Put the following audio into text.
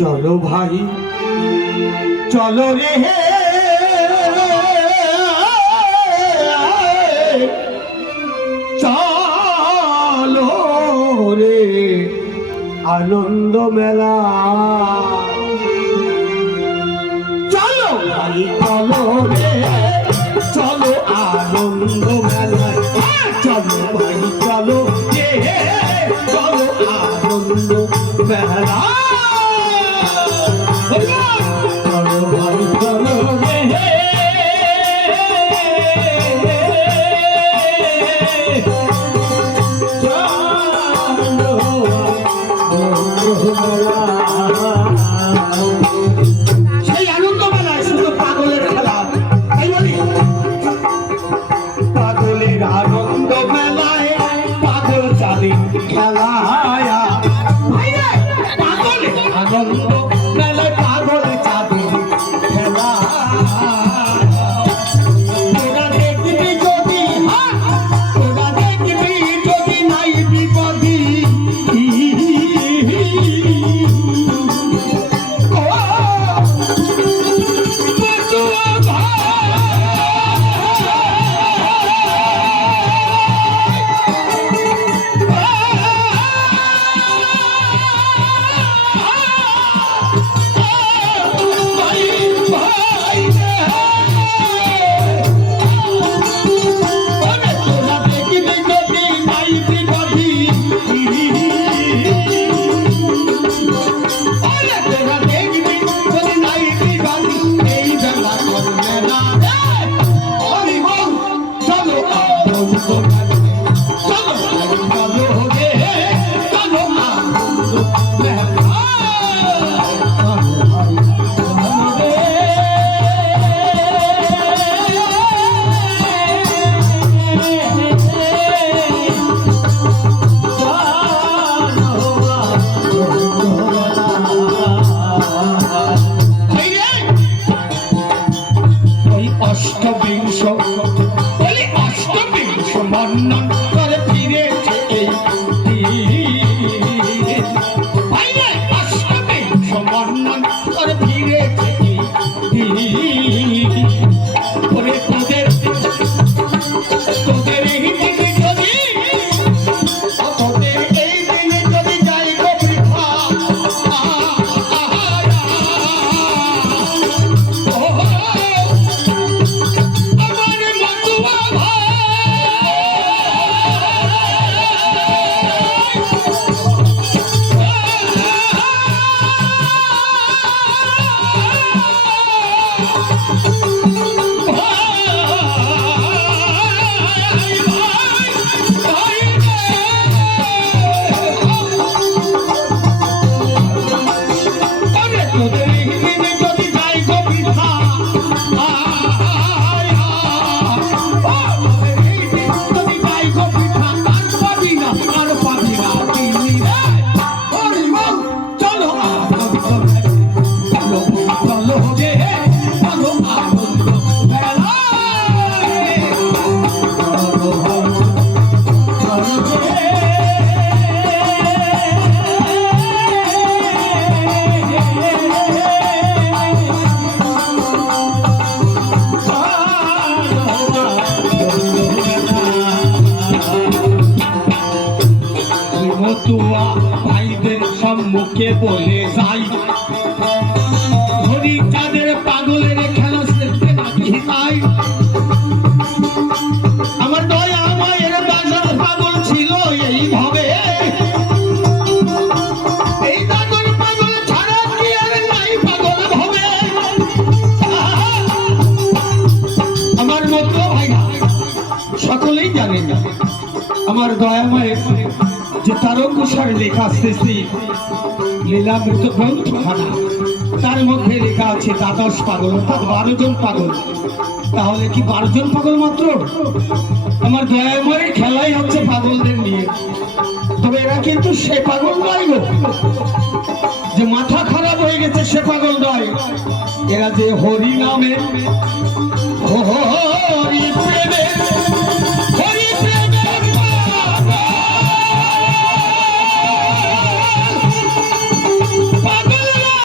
চলো ভাই চলো রে চলো রে আনন্দ মেলা চলো ভাই চলো রে চলো আনন্দ মেলায় চলো ভাই চলো রে চলো আনন্দ মেলা চলো ভাই চলো রে সেই আনন্দ মেলায় শুধু পাগলের খেলা তাই বলি পাগলের আনন্দ মেলায় পাগল চাঁদে খেলায় পাগলের আনন্দ মেলায় পাগল চাঁদে খেলা তোরা দেখবি যদি নাই বিপদী ভাইদের সম্মুখে বলে যাই হরি চাঁদের পাগলের খেলা দেখতে নাকি তাই আমার দয়া মায়ের বাজার পাগল ছিল এইভাবে এই দাদুর পাগল ছাড়া কি আর নাই পাগল হবে আমার মতো ভাইরা সকলেই জানেন না আমার দয়া মায়ের যে তারকসার লেখা সৃষ্টি লীলামৃত গ্রন্থখানা তার মধ্যে লেখা আছে দ্বাদশ পাগল অর্থাৎ 12 জন পাগল তাহলে কি 12 জন পাগল মাত্র আমার দয়াময়ের খেলাই হচ্ছে পাগলদের নিয়ে তবে এরা কিন্তু সে পাগল নয় গো যে মাথা খারাপ হয়ে গেছে সে পাগল নয় এরা যে হরি নামে